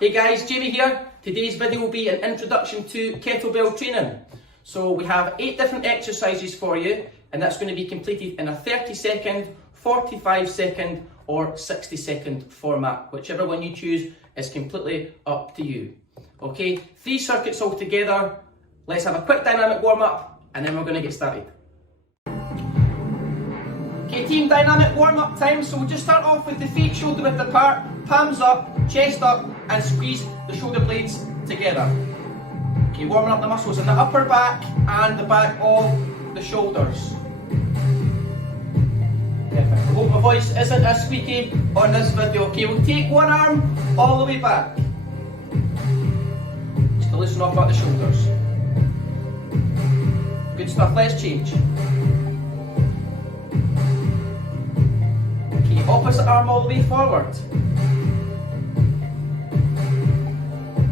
Hey guys, Jamie here. Today's video will be an introduction to kettlebell training. So we have 8 different exercises for you, and that's going to be completed in a 30-second, 45-second or 60-second format. Whichever one you choose is completely up to you. Okay, 3 circuits all together. Let's have a quick dynamic warm-up and then we're going to get started. Okay team, dynamic warm-up time. So we'll just start off with the feet shoulder width apart, palms up, chest up, and squeeze the shoulder blades together. Okay, warming up the muscles in the upper back and the back of the shoulders. Perfect. I hope my voice isn't as squeaky on this video. Okay, we'll take one arm all the way back. Just to loosen off at the shoulders. Good stuff, let's change. Okay, opposite arm all the way forward.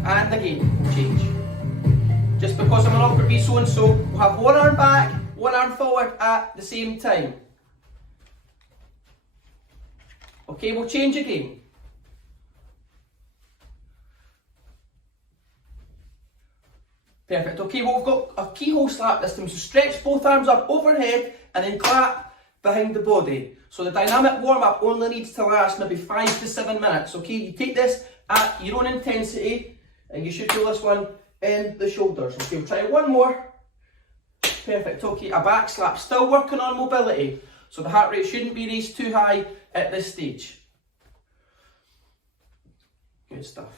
And again, we'll change. Just because I'm an awkward wee so-and-so, we'll have one arm back, one arm forward at the same time. Okay, we'll change again. Perfect. Okay, well, we've got a keyhole slap this time, so stretch both arms up overhead and then clap behind the body. So the dynamic warm-up only needs to last maybe 5 to 7 minutes. Okay, you take this at your own intensity and you should feel this one in the shoulders. Okay, we'll try one more. Perfect. Okay, a back slap. Still working on mobility, so the heart rate shouldn't be raised too high at this stage. Good stuff.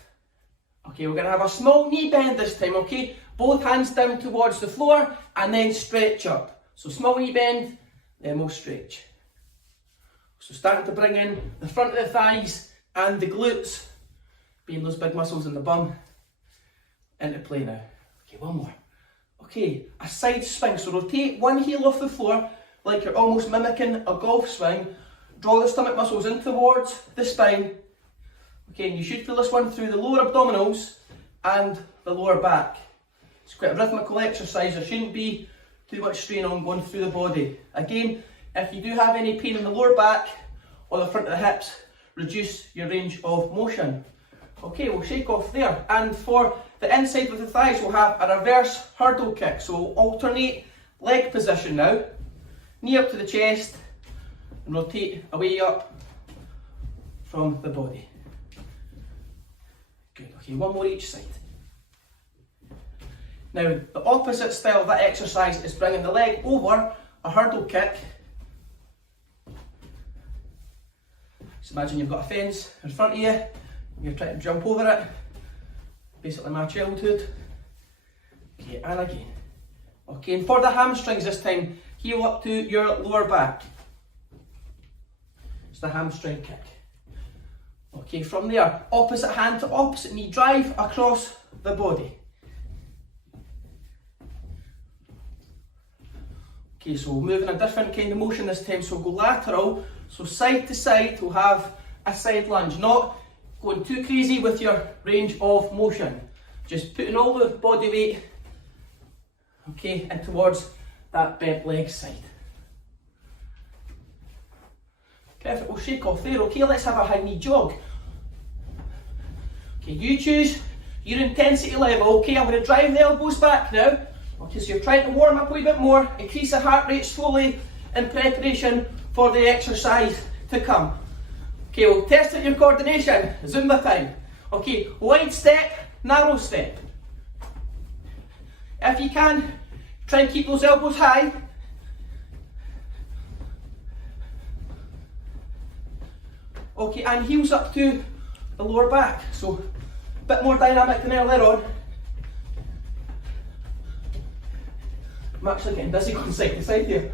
Okay, we're going to have a small knee bend this time, okay? Both hands down towards the floor and then stretch up. So small knee bend, then we'll stretch. So starting to bring in the front of the thighs and the glutes, being those big muscles in the bum, into play now. Okay, one more. Okay, a side swing. So rotate one heel off the floor like you're almost mimicking a golf swing. Draw the stomach muscles in towards the spine. Okay, and you should feel this one through the lower abdominals and the lower back. It's quite a rhythmical exercise. There shouldn't be too much strain on going through the body. Again, if you do have any pain in the lower back or the front of the hips, reduce your range of motion. Okay, we'll shake off there. And for the inside of the thighs, we'll have a reverse hurdle kick. So we'll alternate leg position now. Knee up to the chest and rotate away up from the body. Good, okay, one more each side. Now, the opposite style of that exercise is bringing the leg over a hurdle kick. Just imagine you've got a fence in front of you, you're trying to jump over it. Basically my childhood. Okay, and again. Okay, and for the hamstrings this time, heel up to your lower back. It's the hamstring kick. Okay, from there, opposite hand to opposite knee, drive across the body. Okay, so we'll move in a different kind of motion this time, so we'll go lateral. So side to side, we'll have a side lunge, not going too crazy with your range of motion. Just putting all the body weight, okay, in towards that bent leg side. Perfect, we'll shake off there. Okay, let's have a high knee jog. Okay, you choose your intensity level. Okay, I'm going to drive the elbows back now. Okay, so you're trying to warm up a wee bit more, increase the heart rate slowly in preparation for the exercise to come. Okay, we'll test out your coordination. Zumba time. Okay, wide step, narrow step. If you can, try and keep those elbows high. Okay, and heels up to the lower back. So, a bit more dynamic than earlier on. I'm actually getting dizzy going side to side here.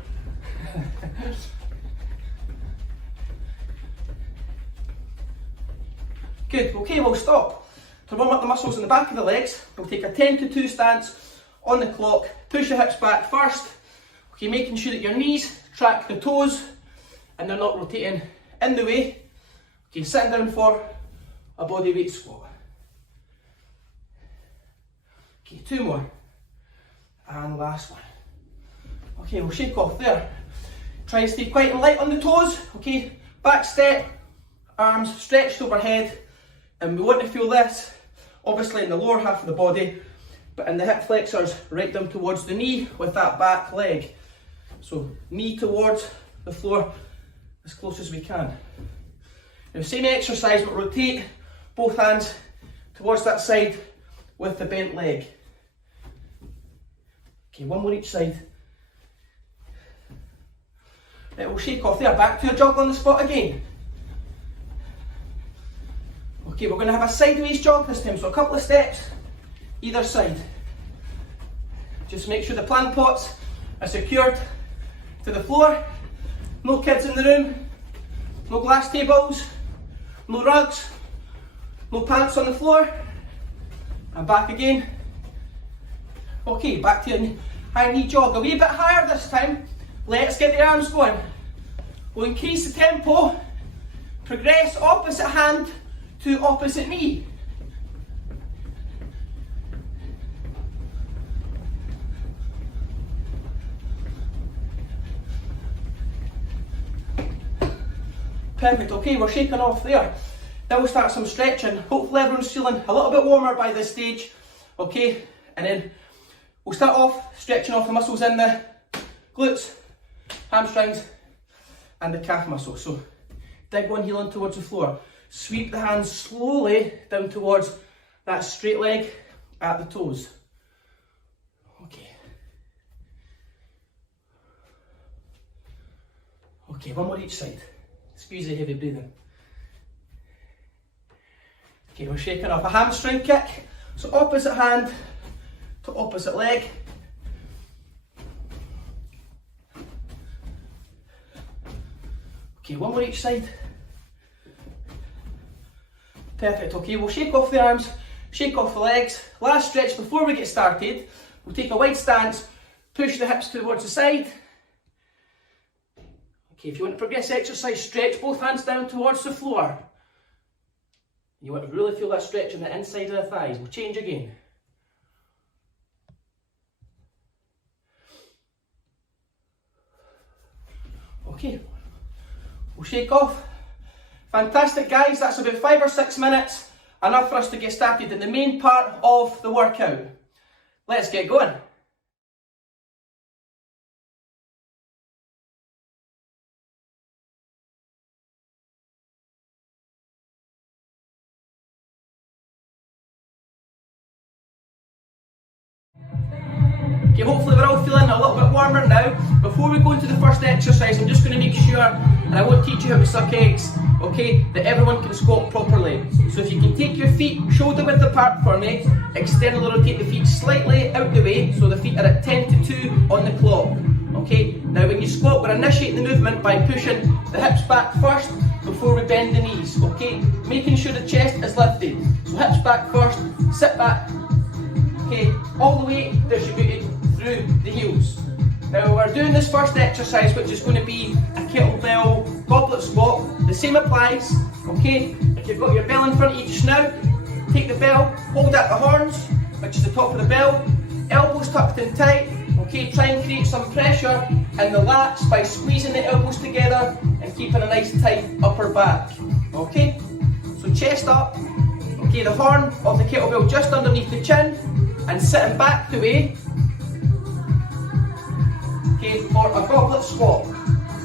Good, okay, we'll stop. To warm up the muscles in the back of the legs, we'll take a 10 to 2 stance on the clock. Push your hips back first. Okay, making sure that your knees track the toes and they're not rotating in the way. Okay, sitting down for a body weight squat. Okay, 2 more. And last one. Okay, we'll shake off there. Try and stay quite and light on the toes. Okay, back step, arms stretched overhead, and we want to feel this obviously in the lower half of the body, but in the hip flexors right down towards the knee with that back leg. So knee towards the floor as close as we can. Now same exercise, but rotate both hands towards that side with the bent leg. Okay, one more each side. Right, we'll shake off there, back to a jog on the spot again. Okay, we're going to have a sideways jog this time, so a couple of steps either side. Just make sure the plant pots are secured to the floor. No kids in the room, no glass tables, no rugs, no pants on the floor. And back again. Okay, back to your high knee jog. A wee bit higher this time. Let's get the arms going. We'll increase the tempo. Progress opposite hand to opposite knee. Perfect, okay, we're shaking off there. Then we'll start some stretching. Hopefully everyone's feeling a little bit warmer by this stage. Okay, and then we'll start off stretching off the muscles in the glutes, hamstrings, and the calf muscles. So dig one heel in towards the floor. Sweep the hands slowly down towards that straight leg at the toes. Okay. Okay, one more each side. Squeeze the heavy breathing. Okay, we're shaking off a hamstring kick. So opposite hand to opposite leg. Okay, one more each side. Perfect, okay, we'll shake off the arms, shake off the legs. Last stretch before we get started. We'll take a wide stance, push the hips towards the side. Okay, if you want to progress exercise, stretch both hands down towards the floor. You want to really feel that stretch on the inside of the thighs. We'll change again. Okay, we'll shake off. Fantastic guys, that's about 5 or 6 minutes. Enough for us to get started in the main part of the workout. Let's get going. Okay, hopefully we're all feeling a little bit warmer now. Before we go into the first exercise, I'm just going to make sure, and I won't teach you how to suck eggs, okay, that everyone can squat properly. So if you can take your feet shoulder width apart for me, externally rotate the feet slightly out the way, so the feet are at 10 to 2 on the clock. Okay, now when you squat, we're initiating the movement by pushing the hips back first before we bend the knees, okay? Making sure the chest is lifted. So hips back first, sit back, okay, all the way distributed through the heels. Now we're doing this first exercise, which is going to be a kettlebell goblet squat. The same applies, okay? If you've got your bell in front of you just now, take the bell, hold at the horns, which is the top of the bell, elbows tucked in tight, okay? Try and create some pressure in the lats by squeezing the elbows together and keeping a nice tight upper back, okay? So chest up, okay, the horn of the kettlebell just underneath the chin, and sitting back the way, okay, for a goblet squat.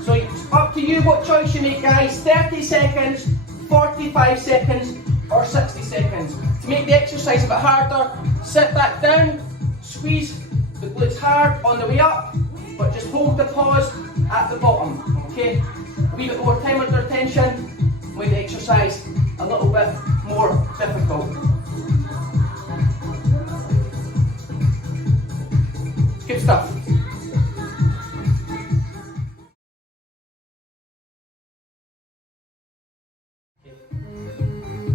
So it's up to you what choice you make, guys. 30 seconds, 45 seconds, or 60 seconds. To make the exercise a bit harder, sit back down, squeeze the glutes hard on the way up, but just hold the pause at the bottom, okay? A wee bit more time under tension, make the exercise a little bit more difficult. Good stuff.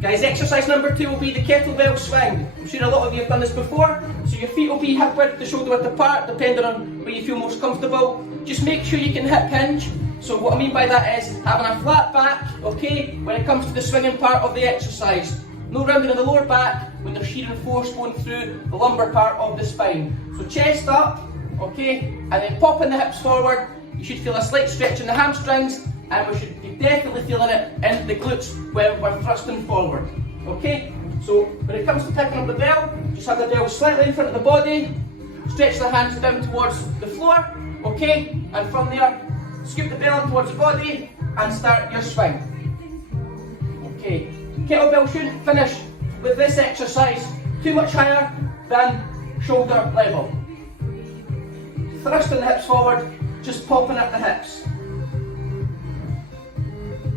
Guys, exercise number 2 will be the kettlebell swing. I'm sure a lot of you have done this before. So your feet will be hip width to shoulder width apart, depending on where you feel most comfortable. Just make sure you can hip hinge. So what I mean by that is having a flat back, okay, when it comes to the swinging part of the exercise. No rounding in the lower back when there's shear and force going through the lumbar part of the spine. So chest up, okay, and then popping the hips forward. You should feel a slight stretch in the hamstrings, and we should be definitely feeling it in the glutes when we're thrusting forward, okay? So when it comes to picking up the bell, just have the bell slightly in front of the body, stretch the hands down towards the floor, okay? And from there, scoop the bell in towards the body and start your swing. Okay, kettlebell shouldn't finish with this exercise too much higher than shoulder level. Thrusting the hips forward, just popping at the hips.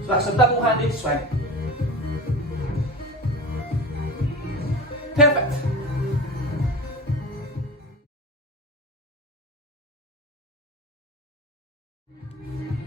So that's a double-handed swing. Perfect.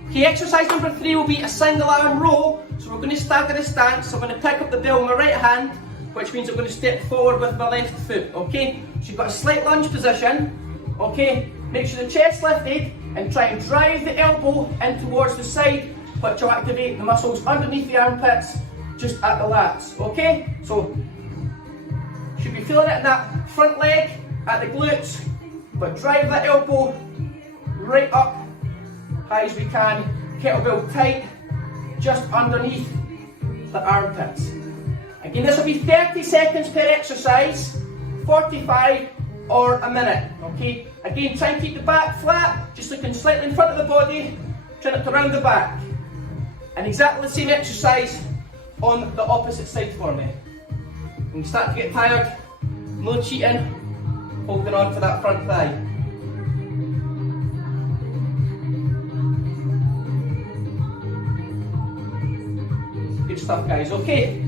Okay, exercise number 3 will be a single arm row. So we're going to stagger the stance. So I'm going to pick up the bell with my right hand, which means I'm going to step forward with my left foot, okay? So you've got a slight lunge position, okay? Make sure the chest's lifted and try and drive the elbow in towards the side, which will activate the muscles underneath the armpits, just at the lats, okay? So, should be feeling it in that front leg, at the glutes, but drive that elbow right up, high as we can, kettlebell tight, just underneath the armpits. Again, this will be 30 seconds per exercise, 45 or a minute, okay? Again, try and keep the back flat, just looking slightly in front of the body, try not to round the back. And exactly the same exercise on the opposite side for me. When you start to get tired, no cheating, holding on to that front thigh. Good stuff, guys, okay?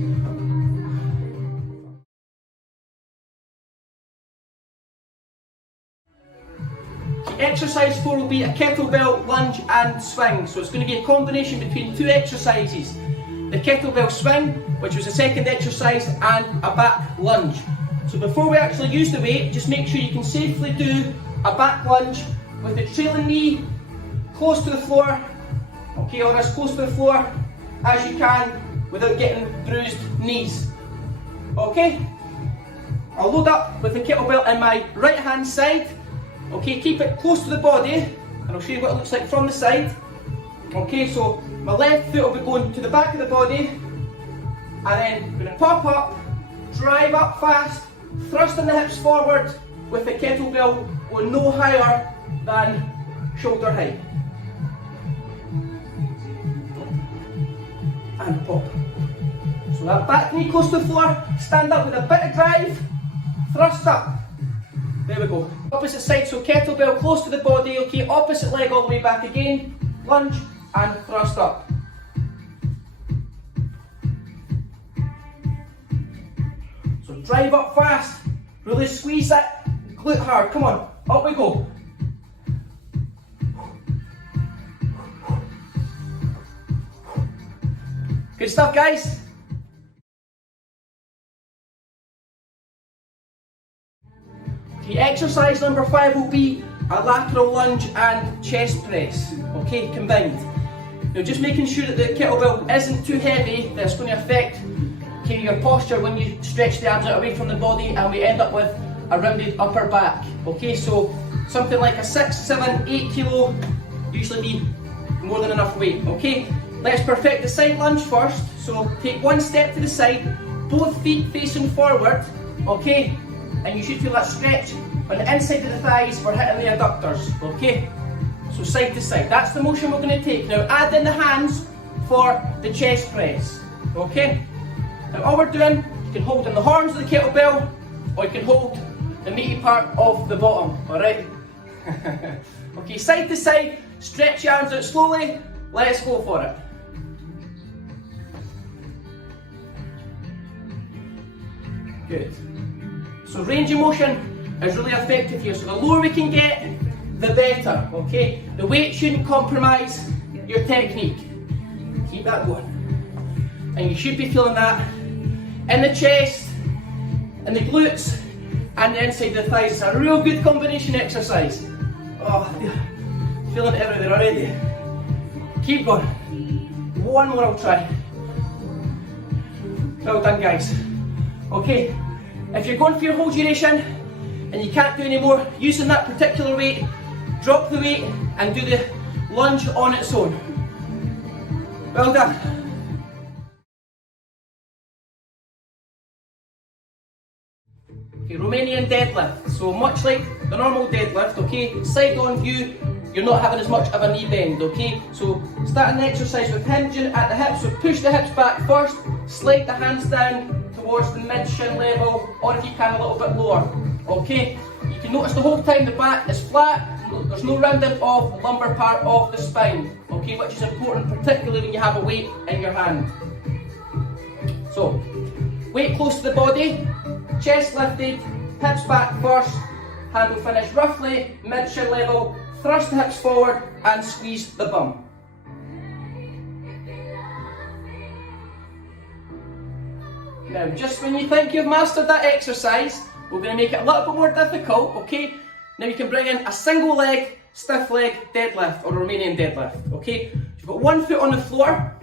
Exercise 4 will be a kettlebell, lunge and swing. So it's going to be a combination between 2 exercises. The kettlebell swing, which was the second exercise, and a back lunge. So before we actually use the weight, just make sure you can safely do a back lunge with the trailing knee close to the floor, okay, or as close to the floor as you can without getting bruised knees. Okay? I'll load up with the kettlebell in my right hand side. Okay, keep it close to the body, and I'll show you what it looks like from the side. Okay, so my left foot will be going to the back of the body, and then I'm going to pop up, drive up fast, thrusting the hips forward with the kettlebell going no higher than shoulder height. And pop. So that back knee close to the floor, stand up with a bit of drive, thrust up. There we go. Opposite side, so kettlebell close to the body, okay, opposite leg all the way back again, lunge and thrust up. So drive up fast, really squeeze that glute hard, come on, up we go. Good stuff, guys. Okay, exercise number 5 will be a lateral lunge and chest press, okay, combined. Now just making sure that the kettlebell isn't too heavy, that's going to affect, okay, your posture when you stretch the arms out away from the body and we end up with a rounded upper back. Okay, so something like a 6, 7, 8 kilo, usually be more than enough weight, okay? Let's perfect the side lunge first, so take one step to the side, both feet facing forward, okay? And you should feel that stretch on the inside of the thighs for hitting the adductors, okay? So side to side, that's the motion we're going to take. Now add in the hands for the chest press, okay? Now all we're doing, you can hold in the horns of the kettlebell, or you can hold the meaty part of the bottom, alright? Okay, side to side, stretch your arms out slowly, let's go for it. Good. So range of motion is really effective here. So the lower we can get, the better, okay? The weight shouldn't compromise your technique. Keep that going. And you should be feeling that in the chest, in the glutes, and the inside of the thighs. It's a real good combination exercise. Oh, feeling it everywhere already. Keep going. One more I'll try. Well done, guys. Okay, if you're going for your whole duration and you can't do any more using that particular weight, drop the weight and do the lunge on its own. Well done. Okay, Romanian deadlift. So much like the normal deadlift, okay, side on view, you're not having as much of a knee bend, okay? So starting the exercise with hinging at the hips, so push the hips back first, slide the hands down towards the mid-shin level, or if you can, a little bit lower, okay? You can notice the whole time the back is flat, there's no rounding of the lumbar part of the spine, okay, which is important, particularly when you have a weight in your hand. So, weight close to the body, chest lifted, hips back first, hand will finish roughly mid-shin level, thrust the hips forward and squeeze the bum. Now, just when you think you've mastered that exercise, we're going to make it a little bit more difficult, okay? Now you can bring in a single leg, stiff leg deadlift or Romanian deadlift, okay? You've got one foot on the floor,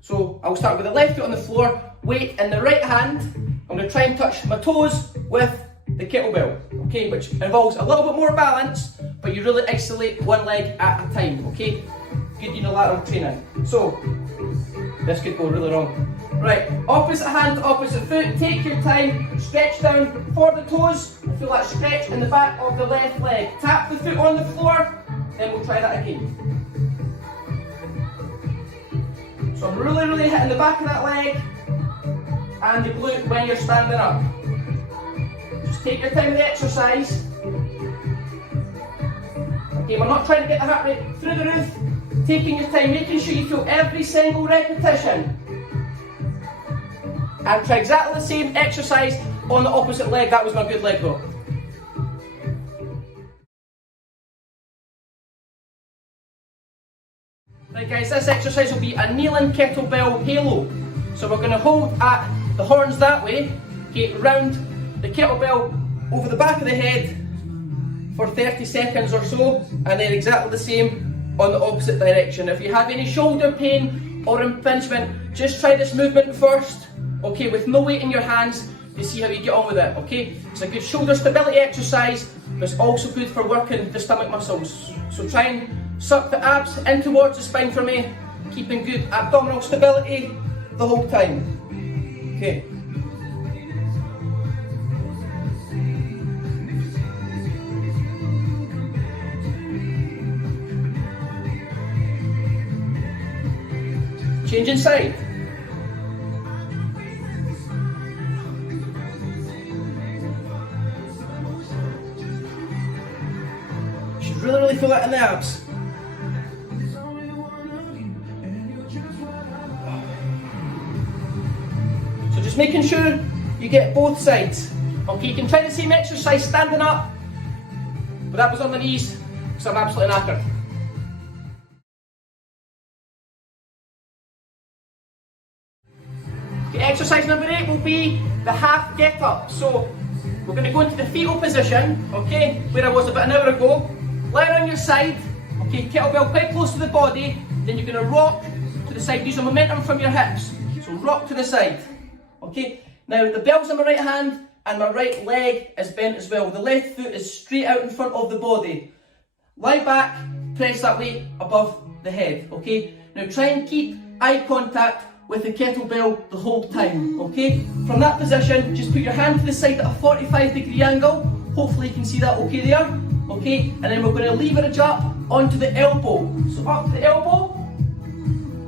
so I'll start with the left foot on the floor, weight in the right hand. I'm going to try and touch my toes with the kettlebell, okay, which involves a little bit more balance, but you really isolate one leg at a time, okay? Good unilateral training. So, this could go really wrong. Right, opposite hand to opposite foot, take your time, stretch down for the toes, feel that stretch in the back of the left leg. Tap the foot on the floor, then we'll try that again. So I'm really hitting the back of that leg and the glute when you're standing up. Just take your time with the exercise. Okay, we're not trying to get the heart rate through the roof. Taking your time, making sure you feel every single repetition. And try exactly the same exercise on the opposite leg. That was my good leg though. Right guys, this exercise will be a kneeling kettlebell halo. So we're going to hold at the horns that way, okay, round the kettlebell over the back of the head for 30 seconds or so, and then exactly the same on the opposite direction. If you have any shoulder pain or impingement, just try this movement first, okay, with no weight in your hands, to see how you get on with it, okay? It's a good shoulder stability exercise, but it's also good for working the stomach muscles. So try and suck the abs in towards the spine for me, keeping good abdominal stability the whole time. Okay. Changing side. You should really feel that in the abs. So just making sure you get both sides. Okay, you can try the same exercise standing up, but that was on the knees because I'm absolutely knackered. Okay, exercise number 8 will be the half get up. So we're going to go into the fetal position, okay, where I was about an hour ago. Lie on your side, okay, kettlebell quite close to the body, then you're going to rock to the side, use the momentum from your hips. So rock to the side, okay. Now the bell's in my right hand and my right leg is bent as well. The left foot is straight out in front of the body. Lie back, press that weight above the head, okay. Now try and keep eye contact with the kettlebell the whole time, okay? From that position, just put your hand to the side at a 45-degree angle. Hopefully you can see that okay there, okay? And then we're going to leverage up onto the elbow. So up to the elbow,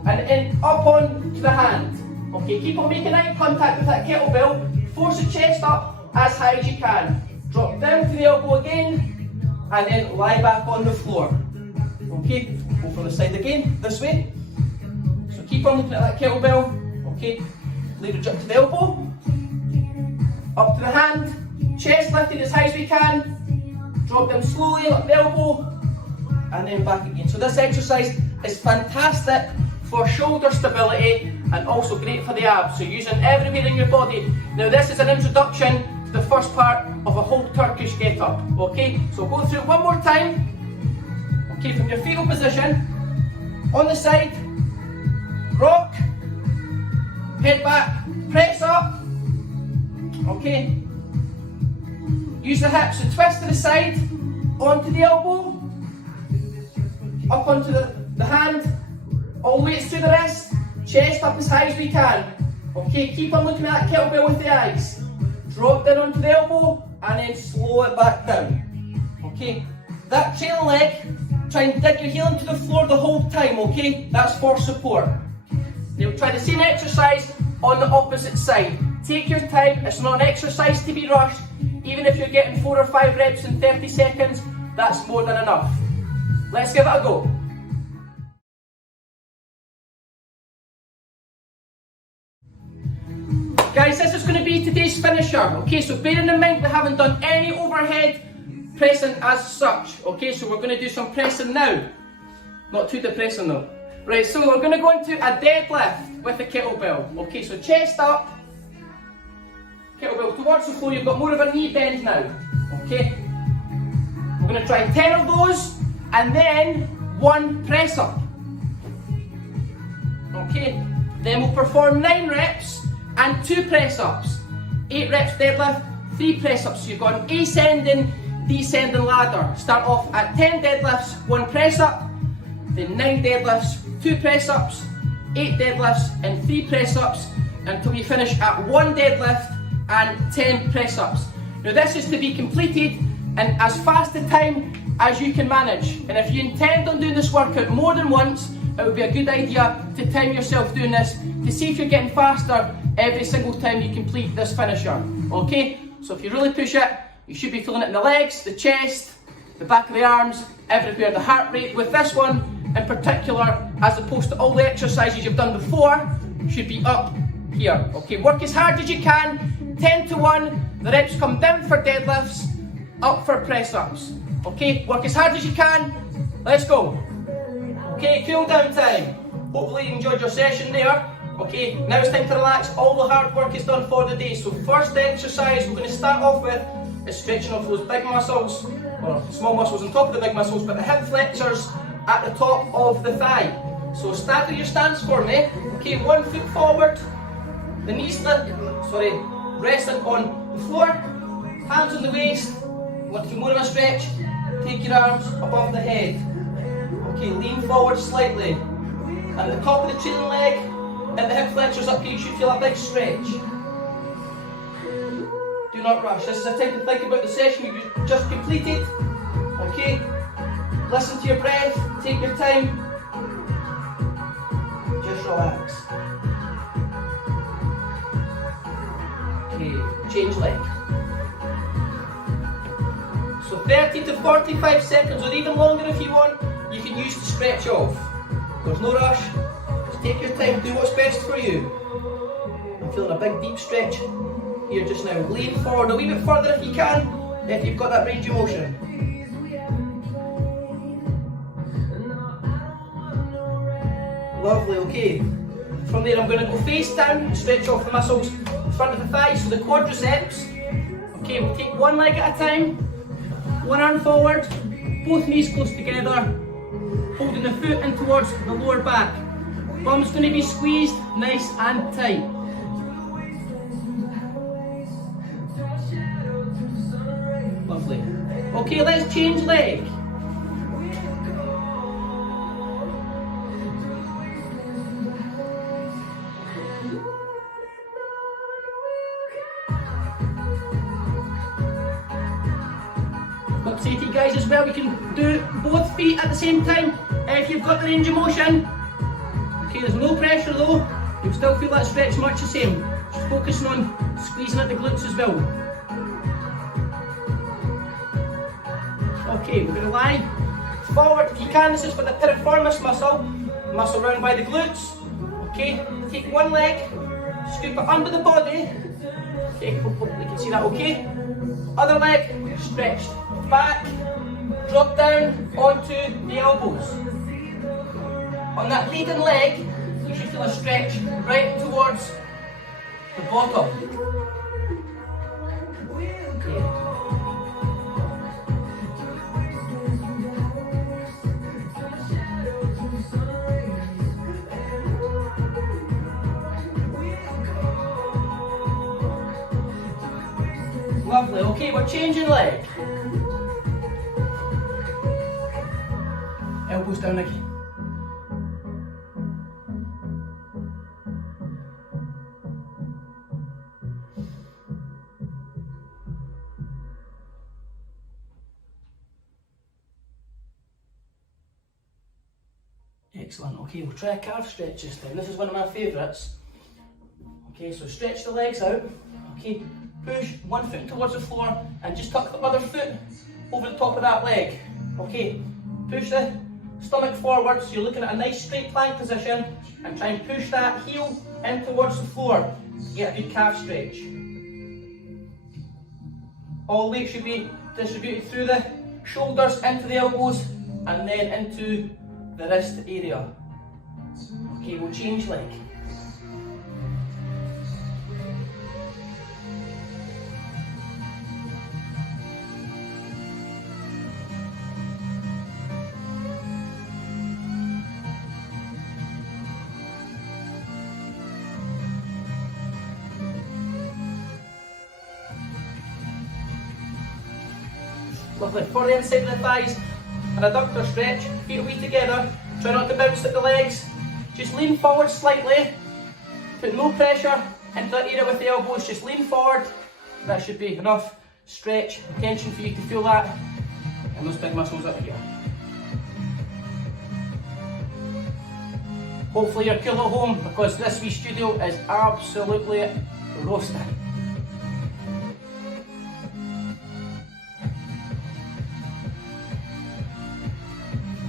and then up on to the hand. Okay, keep on making eye contact with that kettlebell. Force the chest up as high as you can. Drop down to the elbow again, and then lie back on the floor. Okay, go from the side again, this way. Keep on looking at that kettlebell, okay, leverage up to the elbow, up to the hand, chest lifted as high as we can, drop down slowly, up the elbow, and then back again. So this exercise is fantastic for shoulder stability and also great for the abs, so using everywhere in your body. Now this is an introduction to the first part of a whole Turkish get up, okay, so go through it one more time, okay, from your fetal position, on the side, rock, head back, press up, okay, use the hips to twist to the side, onto the elbow, up onto the hand, all weights to the wrist, chest up as high as we can, okay, keep on looking at that kettlebell with the eyes, drop down onto the elbow, and then slow it back down. Okay, that trailing leg, try and dig your heel into the floor the whole time, okay? That's for support. Now try the same exercise on the opposite side. Take your time, it's not an exercise to be rushed. Even if you're getting 4 or 5 reps in 30 seconds, that's more than enough. Let's give it a go. Guys, this is going to be today's finisher. Okay, so bearing in mind we haven't done any overhead pressing as such. Okay, so we're going to do some pressing now. Not too depressing though. Right, so we're going to go into a deadlift with a kettlebell. Okay, so chest up, kettlebell towards the floor. You've got more of a knee bend now. Okay, we're going to try 10 of those and then 1 press up. Okay, then we'll perform 9 reps and 2 press ups. 8 reps deadlift, 3 press ups. So you've got an ascending, descending ladder. Start off at 10 deadlifts, 1 press up, then 9 deadlifts, 2 press ups, 8 deadlifts and 3 press ups until you finish at 1 deadlift and 10 press ups. Now this is to be completed in as fast a time as you can manage. And if you intend on doing this workout more than once, it would be a good idea to time yourself doing this to see if you're getting faster every single time you complete this finisher. Okay, so if you really push it, you should be feeling it in the legs, the chest, the back of the arms, everywhere. The heart rate with this one in particular, as opposed to all the exercises you've done before, should be up here. Okay, work as hard as you can, 10 to 1, the reps come down for deadlifts, up for press ups. Okay, work as hard as you can, let's go. Okay, cool down time. Hopefully you enjoyed your session there. Okay, now it's time to relax. All the hard work is done for the day. So first exercise we're going to start off with is stretching off those big muscles, or small muscles on top of the big muscles, but the hip flexors at the top of the thigh. So stagger your stance for me. Okay, 1 foot forward, the knees resting on the floor, hands on the waist. Want to do more of a stretch? Take your arms above the head. Okay, lean forward slightly. And at the top of the trailing leg, and the hip flexors up here, you should feel a big stretch. Do not rush. This is a time to think about the session you just completed. Okay? Listen to your breath, take your time. Just relax. Okay, change leg. So 30 to 45 seconds, or even longer if you want, you can use to stretch off. There's no rush. Take your time, do what's best for you. I'm feeling a big deep stretch here just now. Lean forward a wee bit further if you can, if you've got that range of motion. Lovely, okay. From there I'm going to go face down, stretch off the muscles in front of the thighs, so the quadriceps. Okay, we'll take 1 leg at a time, 1 arm forward, both knees close together, holding the foot in towards the lower back. Bum's going to be squeezed nice and tight. Lovely. Okay, let's change leg. Got to say to you guys as well, you can do both feet at the same time if you've got the range of motion. Okay, there's no pressure though, you'll still feel that stretch much the same. Just focusing on squeezing at the glutes as well. Okay, we're going to lie forward if you can. This is for the piriformis muscle round by the glutes. Okay, take 1 leg, scoop it under the body. Okay, hopefully you can see that okay. Other leg, stretched back, drop down onto the elbows. On that leading leg, you should feel a stretch right towards the bottom. Okay. Lovely, okay, we're changing leg. Elbows down again. Excellent. Okay, we'll try a calf stretch this time. This is one of my favourites. Okay, so stretch the legs out. Okay, push one foot towards the floor and just tuck the other foot over the top of that leg. Okay, push the stomach forward so you're looking at a nice straight plank position and try and push that heel in towards the floor to get a good calf stretch. All weight should be distributed through the shoulders into the elbows and then into the wrist area. Okay, we'll change leg. Lovely. For the inside of the thighs, an adductor stretch, feet away together. Try not to bounce at the legs. Just lean forward slightly. Put no pressure into that area with the elbows. Just lean forward. That should be enough stretch and tension for you to feel that and those big muscles up here. Hopefully you're cool at home because this wee studio is absolutely roasting.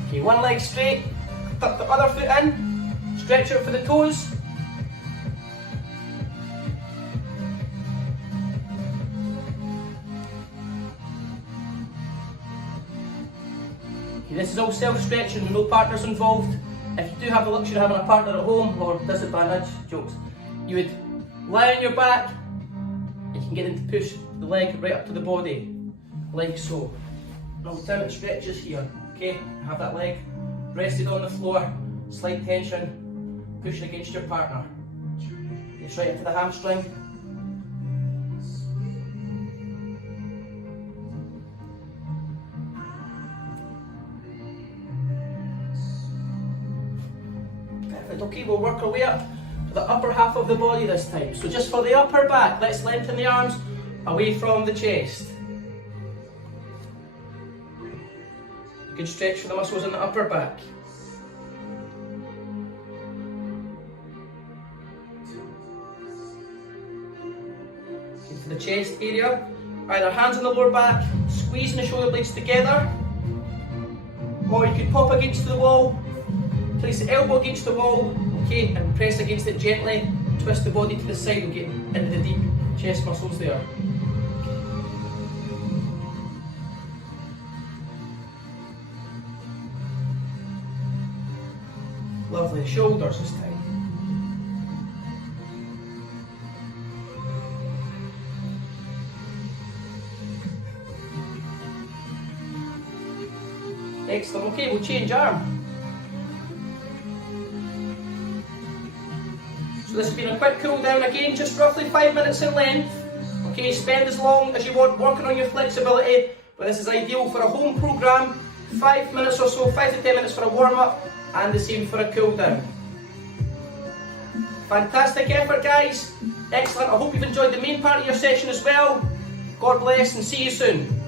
Okay, one leg straight, tuck the other foot in, stretch out for the toes. Okay, this is all self-stretching, no partners involved. If you do have the luxury of having a partner at home, or disadvantage, jokes, you would lie on your back, and you can get them to push the leg right up to the body, like so. Now alternate stretches here. Okay, have that leg rested on the floor, slight tension, pushing against your partner. Okay, right into the hamstring. Perfect, okay, we'll work our way up to the upper half of the body this time. So just for the upper back, let's lengthen the arms away from the chest. Good stretch for the muscles in the upper back. Okay, for the chest area, either hands on the lower back, squeezing the shoulder blades together, or you could pop against the wall, place the elbow against the wall, okay, and press against it gently, twist the body to the side and get into the deep chest muscles there. Lovely, shoulders this time. Excellent, okay, we'll change arm. So this has been a quick cool down again, just roughly 5 minutes in length. Okay, spend as long as you want working on your flexibility, but this is ideal for a home program. 5 minutes or so, 5 to 10 minutes for a warm up, and the same for a cool down. Fantastic effort, guys. Excellent. I hope you've enjoyed the main part of your session as well. God bless and see you soon.